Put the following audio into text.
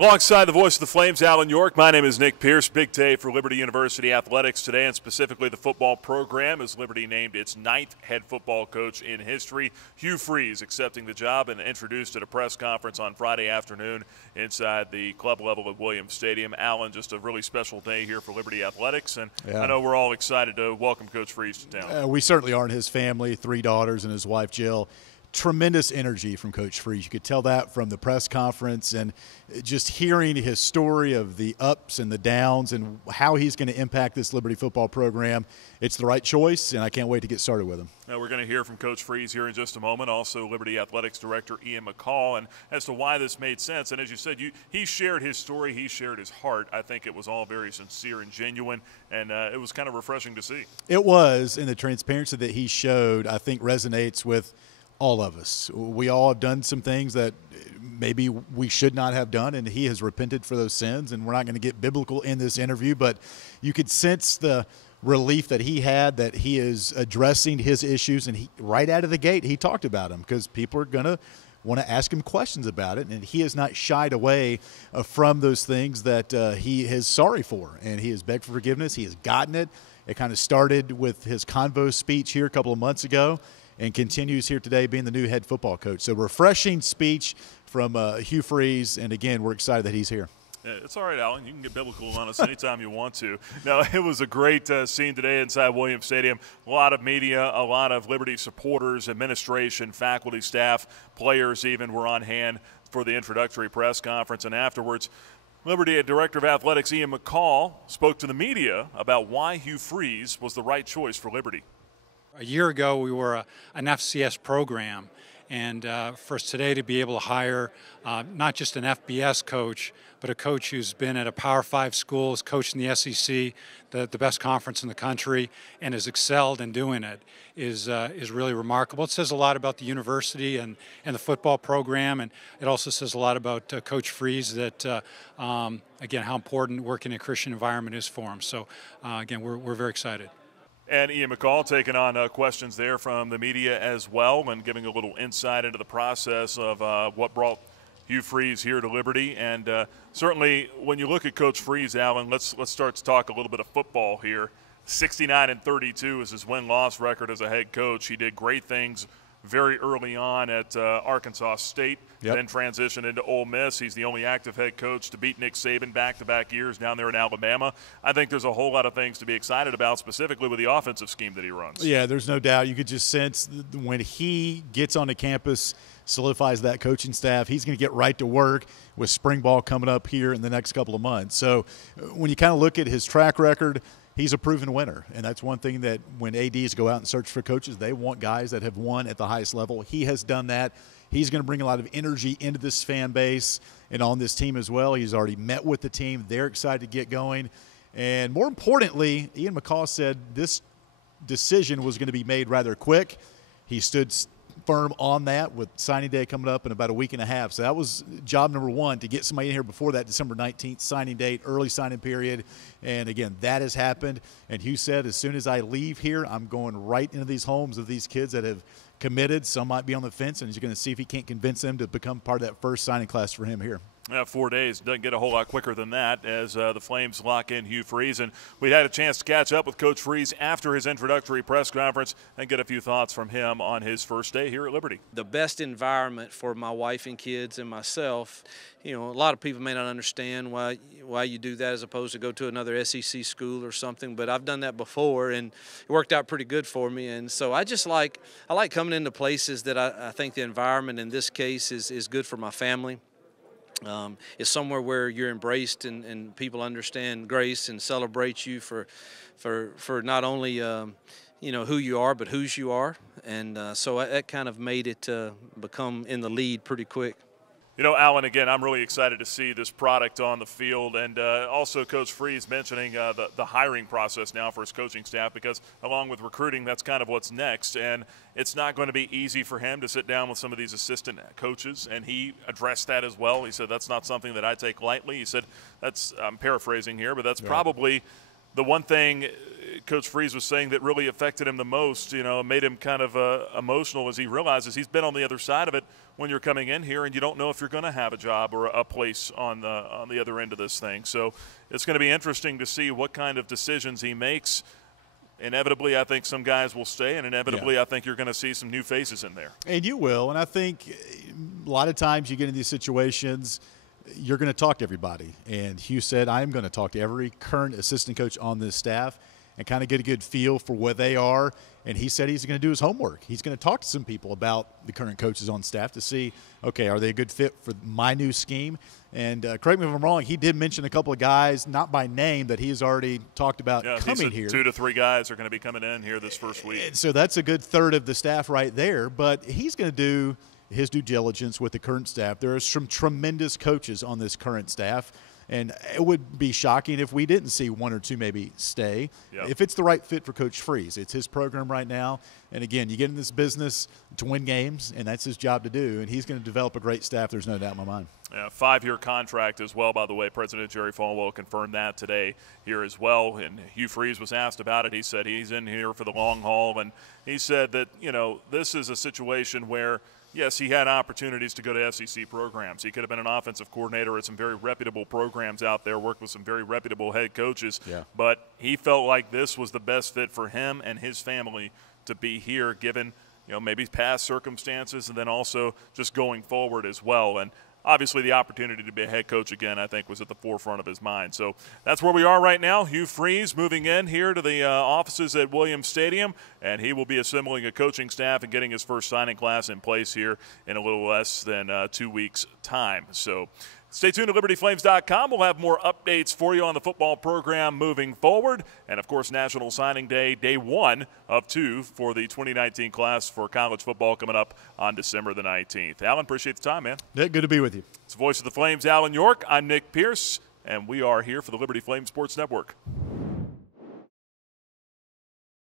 Alongside the voice of the Flames, Alan York, my name is Nick Pierce. Big day for Liberty University athletics today, and specifically the football program, as Liberty named its 9th head football coach in history. Hugh accepting the job and introduced at a press conference on Friday afternoon inside the club level at Williams Stadium. Alan, just a really special day here for Liberty athletics, and I know we're all excited to welcome Coach Freeze to town. We certainly are, in his family, 3 daughters and his wife Jill. Tremendous energy from Coach Freeze. You could tell that from the press conference, and just hearing his story of the ups and the downs and how he's going to impact this Liberty football program. It's the right choice, and I can't wait to get started with him. Now we're going to hear from Coach Freeze here in just a moment, also Liberty Athletics Director Ian McCall, and as to why this made sense. And as you said, he shared his story, he shared his heart. I think it was all very sincere and genuine, and it was kind of refreshing to see. It was, and the transparency that he showed, I think, resonates with all of us. We all have done some things that maybe we should not have done, and he has repented for those sins, and we're not going to get biblical in this interview, but you could sense the relief that he had, that he is addressing his issues, and right out of the gate he talked about them, because people are going to want to ask him questions about it, and he has not shied away from those things that he is sorry for, and he has begged for forgiveness. He has gotten it. It kind of started with his convo speech here a couple of months ago, and continues here today being the new head football coach. So refreshing speech from Hugh Freeze, and again, we're excited that he's here. Yeah, it's all right, Alan. You can get biblical on us anytime you want to. No, it was a great scene today inside Williams Stadium. A lot of media, a lot of Liberty supporters, administration, faculty, staff, players even were on hand for the introductory press conference. And afterwards, Liberty Director of Athletics Ian McCall spoke to the media about why Hugh Freeze was the right choice for Liberty. A year ago, we were an FCS program, and for us today to be able to hire not just an FBS coach, but a coach who's been at a Power 5 school, has coached in the SEC, the best conference in the country, and has excelled in doing it, is really remarkable. It says a lot about the university and the football program, and it also says a lot about Coach Freeze, that, again, how important working in a Christian environment is for him. So, again, we're very excited. And Ian McCall taking on questions there from the media as well, and giving a little insight into the process of what brought Hugh Freeze here to Liberty. And certainly when you look at Coach Freeze, Alan, let's start to talk a little bit of football here. 69-32 is his win-loss record as a head coach. He did great things very early on at Arkansas State, then transitioned into Ole Miss. He's the only active head coach to beat Nick Saban back-to-back years down there in Alabama. I think there's a whole lot of things to be excited about, specifically with the offensive scheme that he runs. Yeah, there's no doubt. You could just sense when he gets onto campus, solidifies that coaching staff, he's going to get right to work with spring ball coming up here in the next couple of months. So when you kind of look at his track record, he's a proven winner, and that's one thing that when ADs go out and search for coaches, they want guys that have won at the highest level. He has done that. He's going to bring a lot of energy into this fan base and on this team as well. He's already met with the team. They're excited to get going. And more importantly, Ian McCall said this decision was going to be made rather quick. He stood firm on that, with signing day coming up in about a week and a half. So that was job number one, to get somebody in here before that December 19th signing date, early signing period. And again, that has happened. And Hugh said, as soon as I leave here, I'm going right into these homes of these kids that have committed. Some might be on the fence, and he's going to see if he can't convince them to become part of that first signing class for him here. 4 days doesn't get a whole lot quicker than that as the Flames lock in Hugh Freeze. And we had a chance to catch up with Coach Freeze after his introductory press conference and get a few thoughts from him on his first day here at Liberty. The best environment for my wife and kids and myself. You know, a lot of people may not understand why you do that as opposed to go to another SEC school or something, but I've done that before, and it worked out pretty good for me. And so I like coming into places that I think the environment in this case is good for my family. It's somewhere where you're embraced and people understand grace and celebrate you for not only who you are, but whose you are. And so that kind of made it become in the lead pretty quick. You know, Alan, again, I'm really excited to see this product on the field, and also Coach Freeze mentioning the hiring process now for his coaching staff, because along with recruiting, that's kind of what's next, and it's not going to be easy for him to sit down with some of these assistant coaches, and he addressed that as well. He said, that's not something that I take lightly. He said, I'm paraphrasing here, but that's probably the one thing Coach Freeze was saying that really affected him the most, made him kind of emotional, as he realizes he's been on the other side of it when you're coming in here and you don't know if you're going to have a job or a place on the other end of this thing. So it's going to be interesting to see what kind of decisions he makes. Inevitably, I think some guys will stay, and inevitably, I think you're going to see some new faces in there. And you will. And I think a lot of times you get in these situations, you're going to talk to everybody. And Hugh said, I'm going to talk to every current assistant coach on this staff and kind of get a good feel for what they are. And he said he's going to do his homework. He's going to talk to some people about the current coaches on staff to see, okay, are they a good fit for my new scheme? And correct me if I'm wrong, he did mention a couple of guys, not by name, that he's already talked about coming here. 2 to 3 guys are going to be coming in here this first week. And so that's a good third of the staff right there. But he's going to do his due diligence with the current staff. There are some tremendous coaches on this current staff. And it would be shocking if we didn't see 1 or 2 maybe stay. Yep. If it's the right fit for Coach Freeze. It's his program right now. And, again, you get in this business to win games, and that's his job to do. And he's going to develop a great staff. There's no doubt in my mind. Yeah, 5-year contract as well, by the way. President Jerry Falwell confirmed that today here as well. And Hugh Freeze was asked about it. He said he's in here for the long haul. And he said that, this is a situation where, yes, he had opportunities to go to SEC programs. He could have been an offensive coordinator at some very reputable programs out there, worked with some very reputable head coaches. Yeah. But he felt like this was the best fit for him and his family to be here, given maybe past circumstances and then also just going forward as well. And obviously the opportunity to be a head coach again, I think, was at the forefront of his mind. So that's where we are right now. Hugh Freeze moving in here to the offices at Williams Stadium, and he will be assembling a coaching staff and getting his first signing class in place here in a little less than 2 weeks' time. So stay tuned to LibertyFlames.com. We'll have more updates for you on the football program moving forward. And, of course, National Signing Day, day 1 of 2 for the 2019 class for college football coming up on December the 19th. Alan, appreciate the time, man. Yeah, good to be with you. It's the voice of the Flames, Alan York. I'm Nick Pierce, and we are here for the Liberty Flames Sports Network.